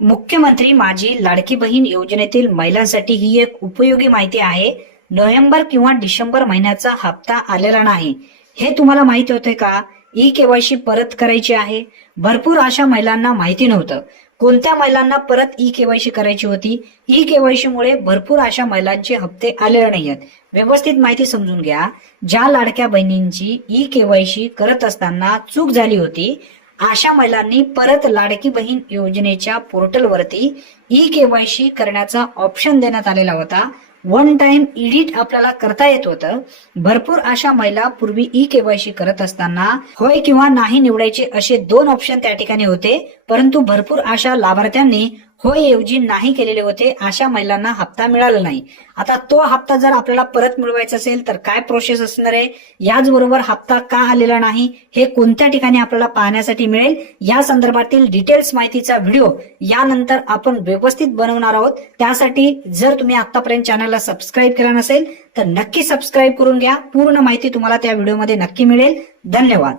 मुख्यमंत्री माझी लाडकी बहीण योजनेतील महिलांसाठी ही एक उपयोगी माहिती आहे. नोव्हेंबर किंवा डिसेंबर महिन्याचा हप्ता आलेला नाही हे तुम्हाला माहिती होते का? ई-केवायसी परत करायची आहे. भरपूर अशा महिलांना माहिती नव्हतं. कोणत्या महिलांना परत ई-केवायसी करायची होती? ई-केवायसी मुळे भरपूर अशा महिलांचे हप्ते आलेले नाहीयेत. व्यवस्थित माहिती समजून घ्या. ज्या लाडक्या बहिणींची ई-केवायसी करत असताना चूक झाली होती अशा महिलांनी परत लाडकी बहीण योजनेच्या पोर्टलवरती ई-केवायसी करण्याचा ऑप्शन देण्यात आलेला होता. वन टाइम एडिट आपल्याला करता येत होतं. भरपूर अशा महिला पूर्वी ई-केवायसी करत असताना होय किंवा नाही निवडायचे असे 2 ऑप्शन त्या ठिकाणी होते, परंतु भरपूर अशा लाभार्थ्यांनी होय ऐवजी नाही केलेले होते. अशा महिलांना हप्ता मिळाला नाही. आता तो हप्ता जर आपल्याला परत मिळवायचा असेल तर काय प्रोसेस असणार आहे, याचबरोबर हप्ता का आलेला नाही हे कोणत्या ठिकाणी आपल्याला पाहण्यासाठी मिळेल, या संदर्भातील डिटेल्स माहितीचा व्हिडिओ यानंतर आपण व्यवस्थित बनवणार आहोत. त्यासाठी जर तुम्ही आतापर्यंत चॅनलला सबस्क्राईब केला नसेल तर नक्की सबस्क्राईब करून घ्या. पूर्ण माहिती तुम्हाला त्या व्हिडिओमध्ये नक्की मिळेल. धन्यवाद.